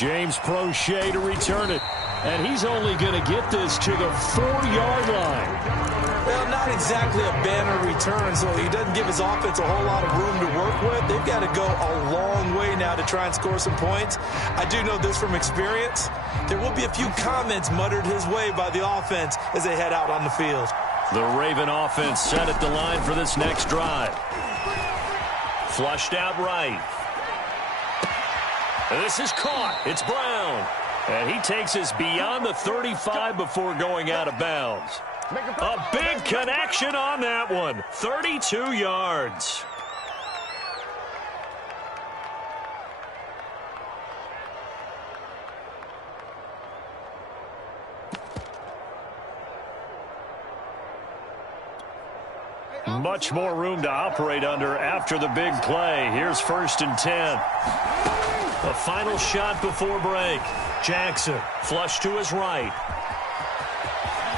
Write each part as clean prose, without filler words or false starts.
James Prochet to return it. And he's only going to get this to the 4-yard line. Well, not exactly a banner return, so he doesn't give his offense a whole lot of room to work with. They've got to go a long way now to try and score some points. I do know this from experience. There will be a few comments muttered his way by the offense as they head out on the field. The Raven offense set at the line for this next drive. Flushed out right. This is caught. It's Brown. And he takes us beyond the 35 before going out of bounds. A big connection on that one. 32 yards. Much more room to operate under after the big play. Here's 1st and 10. A final shot before break. Jackson flush to his right.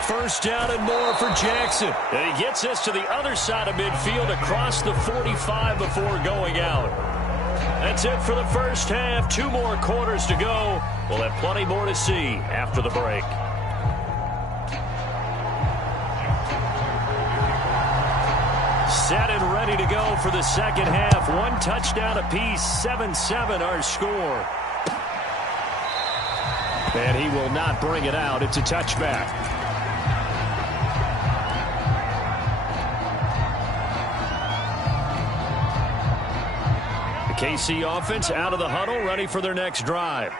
1st down and more for Jackson. And he gets us to the other side of midfield across the 45 before going out. That's it for the first half. 2 more quarters to go. We'll have plenty more to see after the break. Set and ready to go for the second half. 1 touchdown apiece. 7-7 our score. And he will not bring it out. It's a touchback. The KC offense out of the huddle, ready for their next drive.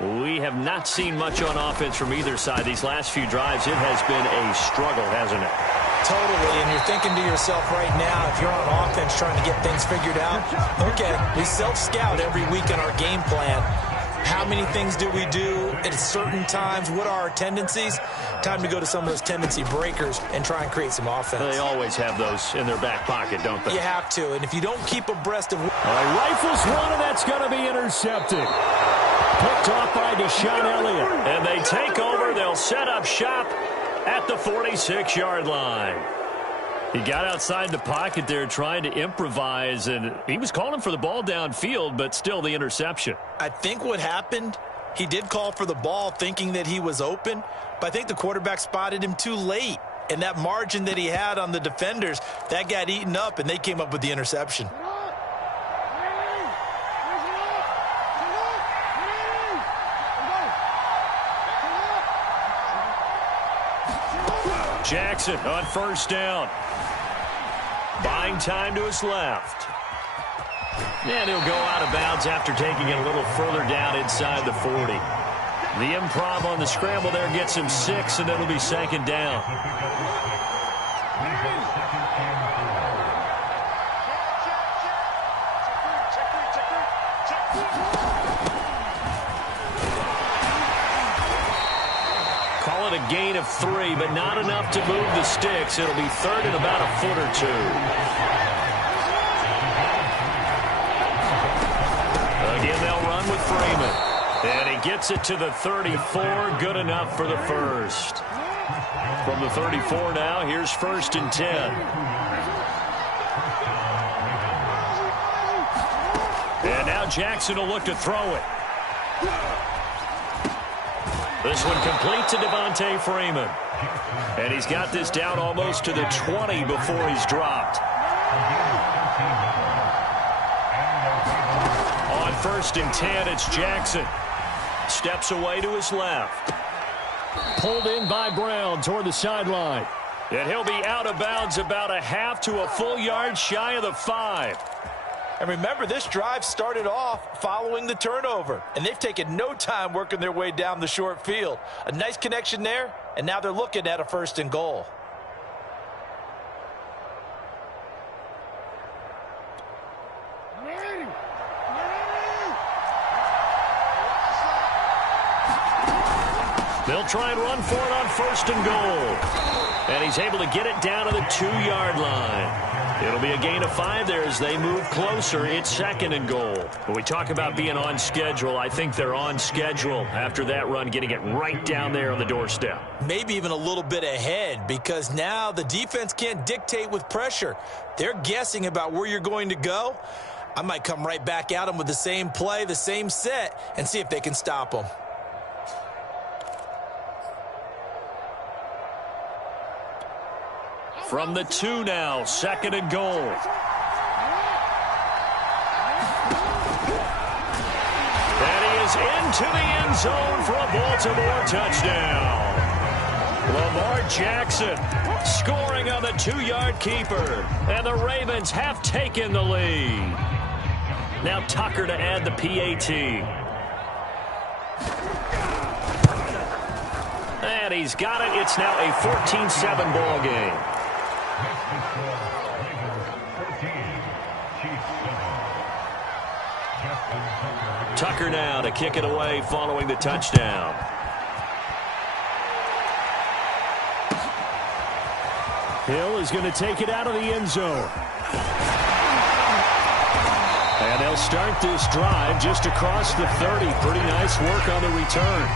We have not seen much on offense from either side these last few drives. It has been a struggle, hasn't it? Totally, and you're thinking to yourself right now, if you're on offense trying to get things figured out, okay, we self-scout every week in our game plan. How many things do we do at certain times? What are our tendencies? Time to go to some of those tendency breakers and try and create some offense. They always have those in their back pocket, don't they? You have to, and if you don't keep abreast of... All right, rifles one, and that's going to be intercepted. Picked off by Deshaun Elliott. And they take over. They'll set up shop at the 46-yard line. He got outside the pocket there trying to improvise, and he was calling for the ball downfield, but still the interception. I think what happened, he did call for the ball thinking that he was open, but I think the quarterback spotted him too late. And that margin that he had on the defenders, that got eaten up, and they came up with the interception. Jackson on 1st down. Buying time to his left. And he'll go out of bounds after taking it a little further down inside the 40. The improv on the scramble there gets him 6, and it'll be 2nd down. Call it a gain of 3, but not enough to move the sticks. It'll be 3rd and about a foot or 2. Again, they'll run with Freeman. And he gets it to the 34. Good enough for the 1st. From the 34 now, here's 1st and 10. And now Jackson will look to throw it. This one complete to Devontae Freeman. And he's got this down almost to the 20 before he's dropped. On 1st and 10, it's Jackson. Steps away to his left. Pulled in by Brown toward the sideline. And he'll be out of bounds about a half to a full yard shy of the 5. And remember, this drive started off following the turnover, and they've taken no time working their way down the short field. A nice connection there, and now they're looking at a 1st and goal. They'll try and run for it on 1st and goal. And he's able to get it down to the 2-yard line. It'll be a gain of 5 there as they move closer. It's 2nd and goal. When we talk about being on schedule, I think they're on schedule after that run, getting it right down there on the doorstep. Maybe even a little bit ahead, because now the defense can't dictate with pressure. They're guessing about where you're going to go. I might come right back at them with the same play, the same set, and see if they can stop them. From the 2 now, 2nd and goal. And he is into the end zone for a Baltimore touchdown. Lamar Jackson scoring on the 2-yard keeper. And the Ravens have taken the lead. Now Tucker to add the PAT. And he's got it. It's now a 14-7 ball game. Tucker now to kick it away following the touchdown. Hill is going to take it out of the end zone. And they'll start this drive just across the 30. Pretty nice work on the return.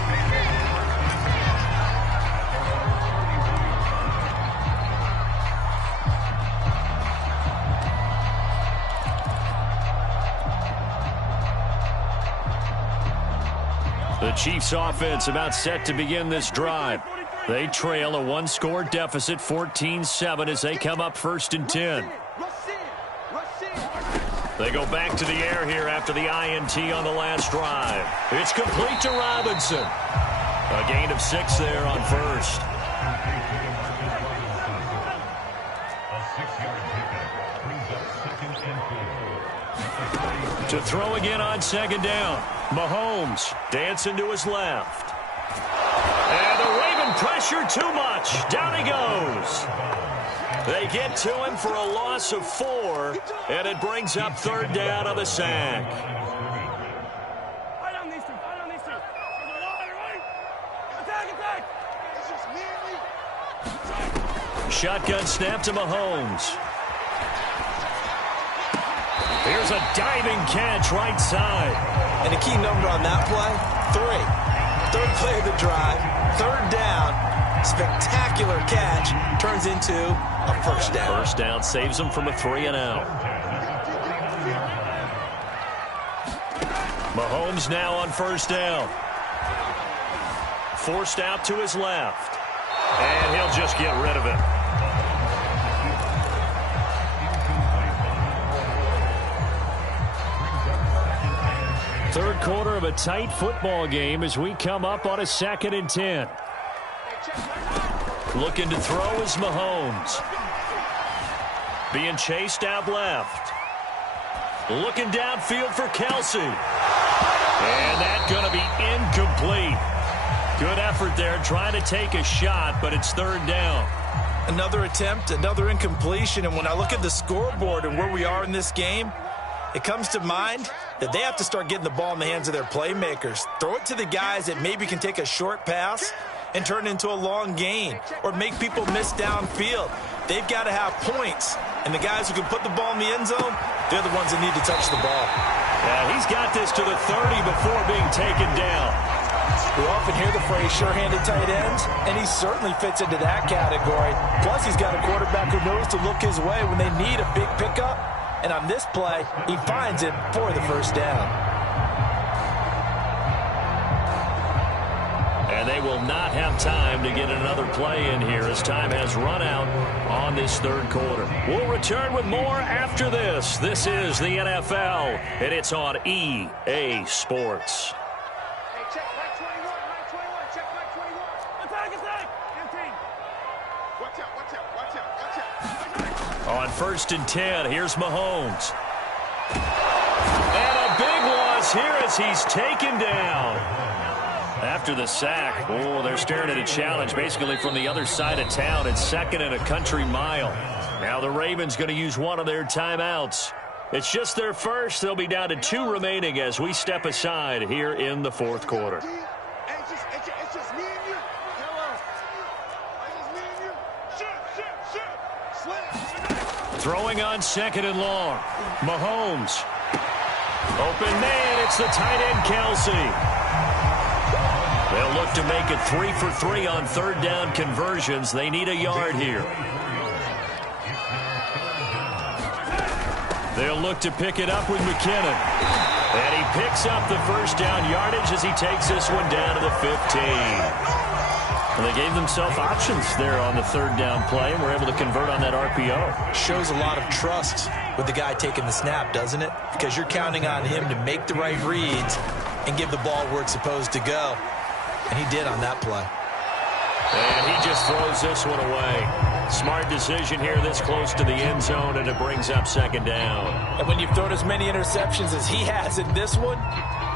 The Chiefs offense about set to begin this drive. They trail a 1-score deficit, 14-7, as they come up 1st and 10. They go back to the air here after the INT on the last drive. It's complete to Robinson. A gain of 6 there on 1st. To throw again on 2nd down. Mahomes dancing to his left. And the Raven pressure too much. Down he goes. They get to him for a loss of 4, and it brings up 3rd down on the sack. Shotgun snap to Mahomes. Here's a diving catch right side. And a key number on that play, 3. 3rd play of the drive, 3rd down. Spectacular catch turns into a 1st down. 1st down saves them from a 3-and-out. Mahomes now on 1st down. Forced out to his left. And he'll just get rid of it. Third quarter of a tight football game as we come up on a 2nd and 10. Looking to throw is Mahomes. Being chased out left. Looking downfield for Kelsey. And that's going to be incomplete. Good effort there trying to take a shot, but it's 3rd down. Another attempt, another incompletion, and when I look at the scoreboard and where we are in this game, it comes to mind that they have to start getting the ball in the hands of their playmakers. Throw it to the guys that maybe can take a short pass and turn it into a long gain or make people miss downfield. They've got to have points, and the guys who can put the ball in the end zone, they're the ones that need to touch the ball. Yeah, he's got this to the 30 before being taken down. We often hear the phrase sure-handed tight ends, and he certainly fits into that category. Plus, he's got a quarterback who knows to look his way when they need a big pickup. And on this play, he finds it for the 1st down. And they will not have time to get another play in here as time has run out on this 3rd quarter. We'll return with more after this. This is the NFL, and it's on EA Sports. Hey, check right 21, right 21, check right 21. Attack, attack! Watch out, watch out, watch out, watch out. On 1st and 10, here's Mahomes. And a big loss here as he's taken down. After the sack, they're staring at a challenge basically from the other side of town. It's 2nd and a country mile. Now the Ravens going to use one of their timeouts. It's just their first. They'll be down to 2 remaining as we step aside here in the 4th quarter. It's just me and you. Hello. It's just me and you. Shoot. Throwing on 2nd and long. Mahomes. Open man. It's the tight end, Kelsey. They'll look to make it 3 for 3 on 3rd down conversions. They need a yard here. They'll look to pick it up with McKinnon. And he picks up the first down yardage as he takes this one down to the 15. And they gave themselves options there on the third down play and were able to convert on that RPO. Shows a lot of trust with the guy taking the snap, doesn't it? Because you're counting on him to make the right reads and give the ball where it's supposed to go. And he did on that play. And he just throws this one away. Smart decision here this close to the end zone, and it brings up second down. And when you've thrown as many interceptions as he has in this one,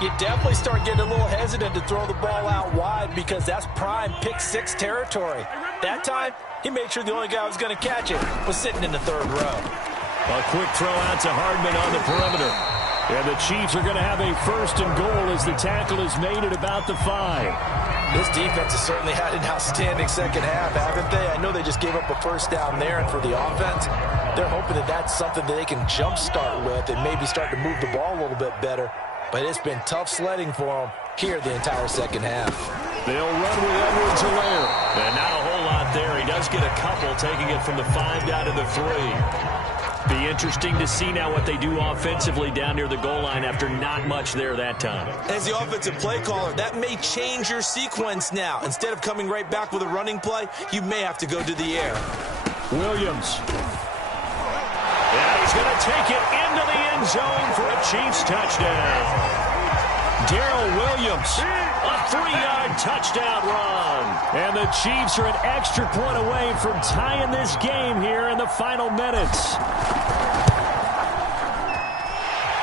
you definitely start getting a little hesitant to throw the ball out wide because that's prime pick six territory. That time, he made sure the only guy who was going to catch it was sitting in the third row. A quick throw out to Hardman on the perimeter. And the Chiefs are going to have a first and goal as the tackle is made at about the 5. This defense has certainly had an outstanding second half, haven't they? I know they just gave up a first down there, and for the offense, they're hoping that that's something that they can jumpstart with and maybe start to move the ball a little bit better. But it's been tough sledding for them here the entire second half. They'll run with Edwards-Helaire. And not a whole lot there. He does get a couple, taking it from the 5 down to the 3. Be interesting to see now what they do offensively down near the goal line after not much there that time. As the offensive play caller, that may change your sequence now. Instead of coming right back with a running play, you may have to go to the air. Williams. And he's going to take it into the end zone for a Chiefs touchdown. Darrell Williams, a 3-yard touchdown run. And the Chiefs are an extra point away from tying this game here in the final minutes.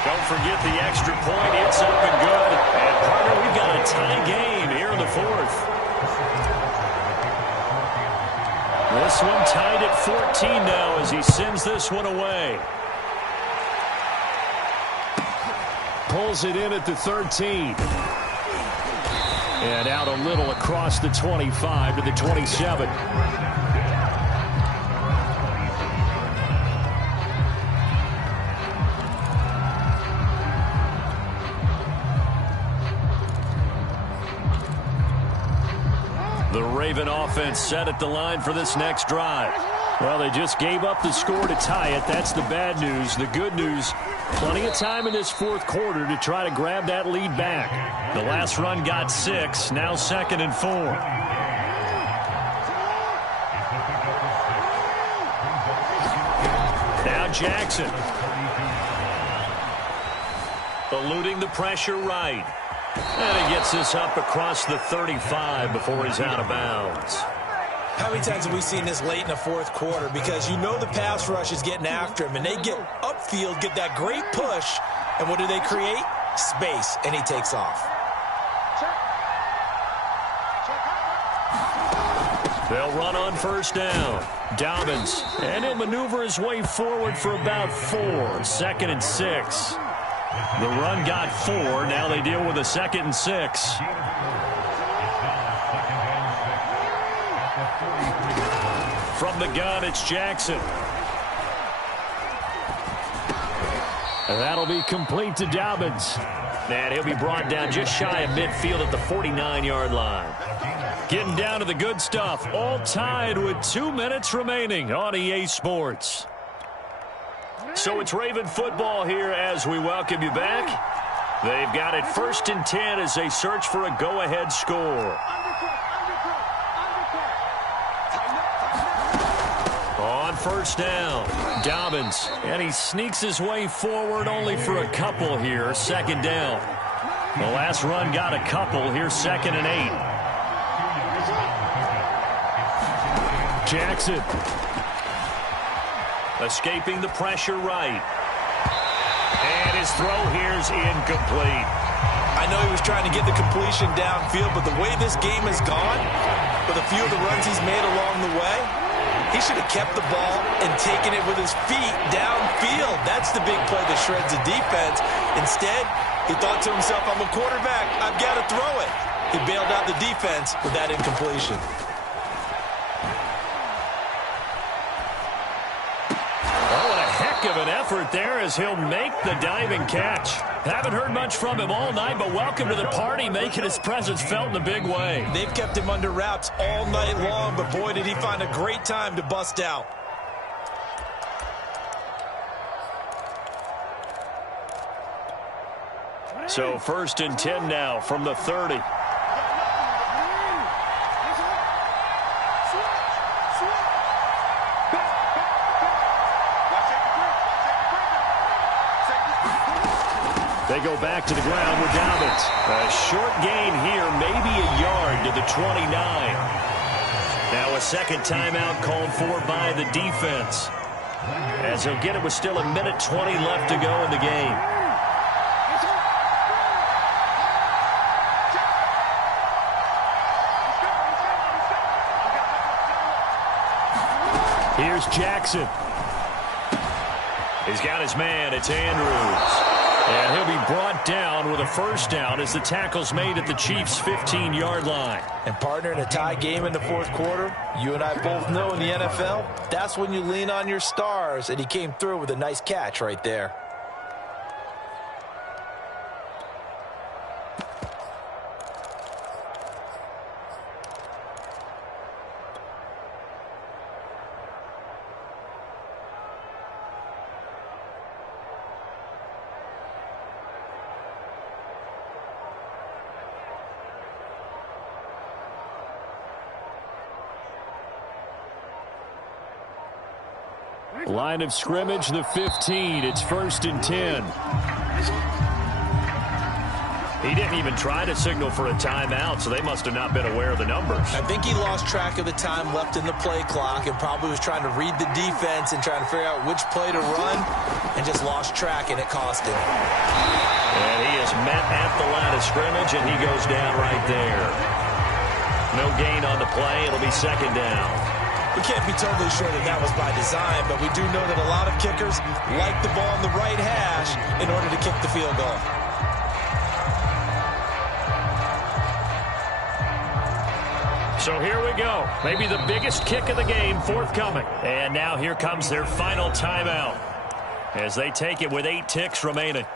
Don't forget the extra point. It's up and good. And, partner, we've got a tie game here in the fourth. This one tied at 14 now as he sends this one away. Pulls it in at the 13. And out a little across the 25 to the 27. The Raven offense set at the line for this next drive. Well, they just gave up the score to tie it. That's the bad news. The good news, plenty of time in this fourth quarter to try to grab that lead back. The last run got 6, now 2nd and 4. Now Jackson. Eluding the pressure right. And he gets this up across the 35 before he's out of bounds. How many times have we seen this late in the fourth quarter? Because you know the pass rush is getting after him, and they get upfield, get that great push, and what do they create? Space, and he takes off. They'll run on first down. Dobbins, and he'll maneuver his way forward for about 4, 2nd and 6. The run got 4. Now they deal with a 2nd and 6. From the gun, it's Jackson. And that'll be complete to Dobbins. And he'll be brought down just shy of midfield at the 49-yard line. Getting down to the good stuff. All tied with 2 minutes remaining on EA Sports. So it's Raven football here as we welcome you back. They've got it 1st and 10 as they search for a go-ahead score. On first down, Dobbins, and he sneaks his way forward only for a couple here, 2nd down. The last run got a couple here, 2nd and 8. Jackson. Escaping the pressure right. And his throw here's incomplete. I know he was trying to get the completion downfield, but the way this game has gone, with a few of the runs he's made along the way, he should have kept the ball and taken it with his feet downfield. That's the big play that shreds the defense. Instead, he thought to himself, I'm a quarterback, I've got to throw it. He bailed out the defense with that incompletion. Of an effort there as he'll make the diving catch. Haven't heard much from him all night, but welcome to the party, making his presence felt in a big way. They've kept him under wraps all night long, but boy, did he find a great time to bust out. So 1st and 10 now from the 30. They go back to the ground with Dobbins. A short gain here, maybe a yard to the 29. Now a second timeout called for by the defense, as he'll get it with still 1:20 left to go in the game. Here's Jackson. He's got his man. It's Andrews. And he'll be brought down with a first down as the tackle's made at the Chiefs' 15-yard line. And, partner, in a tie game in the fourth quarter, you and I both know in the NFL, that's when you lean on your stars, and he came through with a nice catch right there. Line of scrimmage, the 15. It's 1st and 10. He didn't even try to signal for a timeout, so they must have not been aware of the numbers. I think he lost track of the time left in the play clock and probably was trying to read the defense and trying to figure out which play to run, and just lost track, and it cost him. And he is met at the line of scrimmage, and he goes down right there. No gain on the play. It'll be second down. We can't be totally sure that that was by design, but we do know that a lot of kickers like the ball on the right hash in order to kick the field goal. So here we go. Maybe the biggest kick of the game forthcoming. And now here comes their final timeout as they take it with 8 ticks remaining.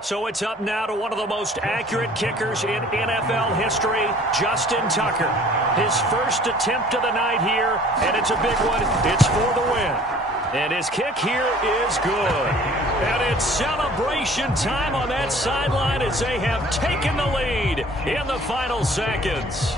So it's up now to one of the most accurate kickers in NFL history, Justin Tucker. His first attempt of the night here, and it's a big one. It's for the win. And his kick here is good. And it's celebration time on that sideline as they have taken the lead in the final seconds.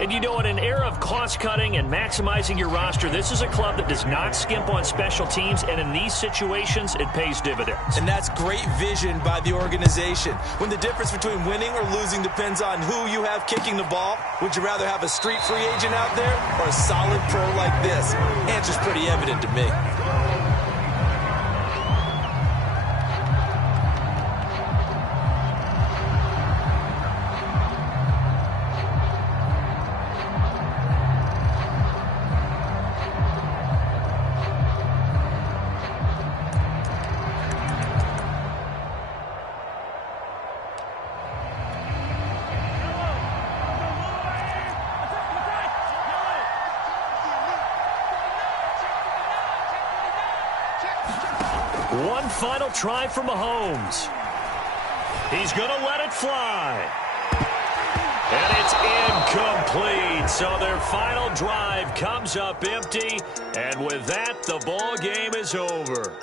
And you know, in an era of cost-cutting and maximizing your roster, this is a club that does not skimp on special teams, and in these situations, it pays dividends. And that's great vision by the organization. When the difference between winning or losing depends on who you have kicking the ball, would you rather have a street free agent out there or a solid pro like this? Answer's pretty evident to me. One final try for Mahomes. He's going to let it fly. And it's incomplete. So their final drive comes up empty. And with that, the ball game is over.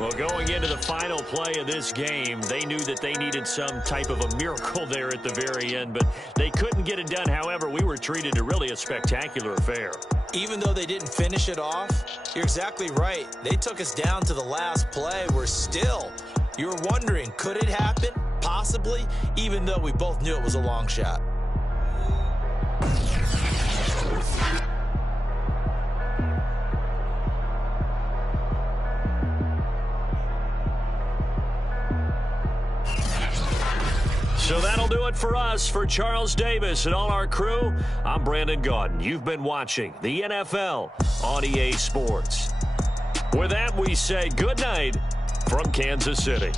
Well, going into the final play of this game, they knew that they needed some type of a miracle there at the very end, but they couldn't get it done. However, we were treated to really a spectacular affair. Even though they didn't finish it off, you're exactly right. They took us down to the last play. We're still, you're wondering, could it happen? Possibly, even though we both knew it was a long shot. So that'll do it for us. For Charles Davis and all our crew, I'm Brandon Gaudin. You've been watching the NFL on EA Sports. With that, we say good night from Kansas City.